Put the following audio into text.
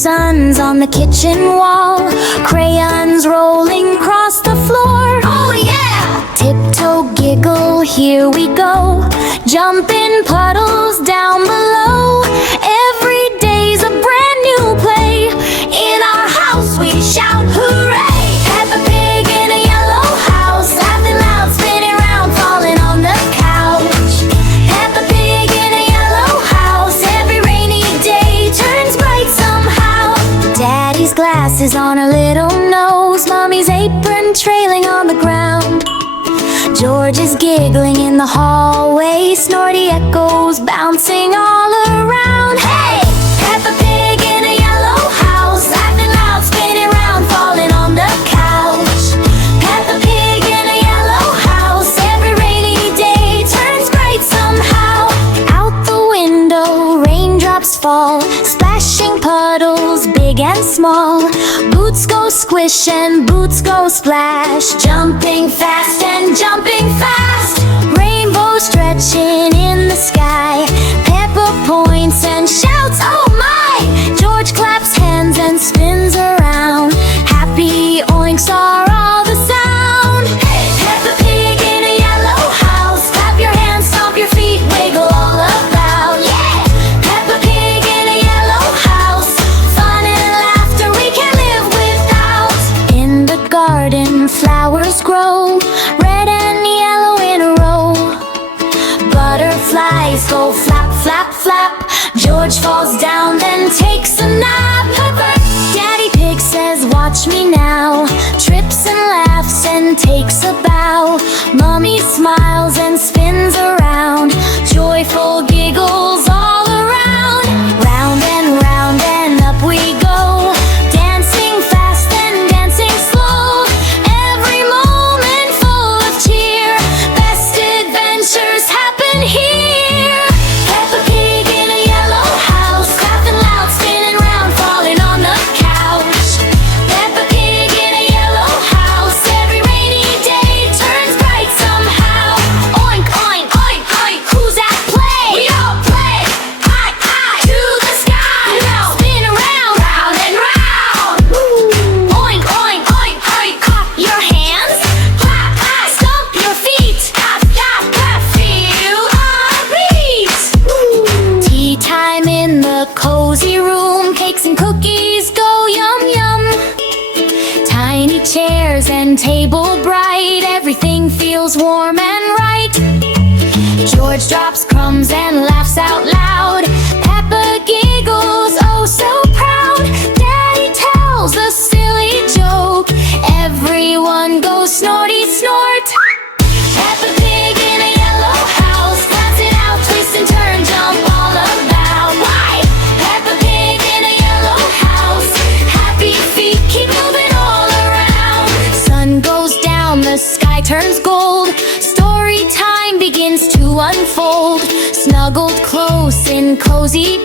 suns on the kitchen wall, crayons rolling across the floor. Oh yeah! Tiptoe, giggle, here we go, jumping puddles down below. Every day's a brand new play. In our house we shout hooray! Peppa Pig in a yellow house, laughing loud, spinning round, falling on the couch. Peppa Pig in a yellow house, every rainy day turns bright somehow. Daddy's glasses on her little nose, Mommy's apron trailing on the ground. George is giggling in the hallway, Snorty echoes bouncing all around. Hey! Peppa Pig in a yellow house, laughing loud, spinning round, falling on the couch. Peppa Pig in a yellow house, every rainy day turns bright somehow. Out the window, raindrops fall, splashing puddles big and small. Boots go squish and boots go splash, jumping fast and jumping fast. Rainbow stretching in the sky, Peppa points and shouts, oh my! George claps hands and spins around, happy oinks are all the sound. Hey! Peppa Pig in a yellow house, clap your hands, stomp your feet, wiggle all about. Yeah! Peppa Pig in a yellow house, fun and laughter we can't live without. In the garden flowers grow, red and yellow in a row. Butterflies go flap, flap, flap. George falls down, then takes a nap. Daddy Pig says, watch me now, trips and laughs and takes a bow. Mommy smiles and spins around, joyful giggles all around. Round and up we go, dancing fast and dancing slow. Every moment full of cheer, best adventures happen here. Peppa Pig in a yellow house, laughing loud, spinning round, falling on the couch. Peppa Pig in a yellow house, every rainy day turns bright somehow. Oink, oink, oink, oink, who's at play? We all play, high, high, to the sky. Now spin around, round and round. Oink, oink, oink, oink, clap your hands, clap, clap, stomp your feet, clap, clap, clap, feel our beat. Tea time in the cozy room, cakes and cookies go yum yum. Tiny chairs and table bright, everything feels warm and right. George drops crumbs and laughs out loud, Peppa giggles oh so proud. Daddy tells a silly joke, everyone goes snorty snort. Peppa Pig in a yellow house, glancing out, twist and turn, jump all about. Why? Peppa Pig in a yellow house, happy feet keep moving all around. Sun goes down, the sky turns gold, story time begins to unfold. Snuggled close in cozy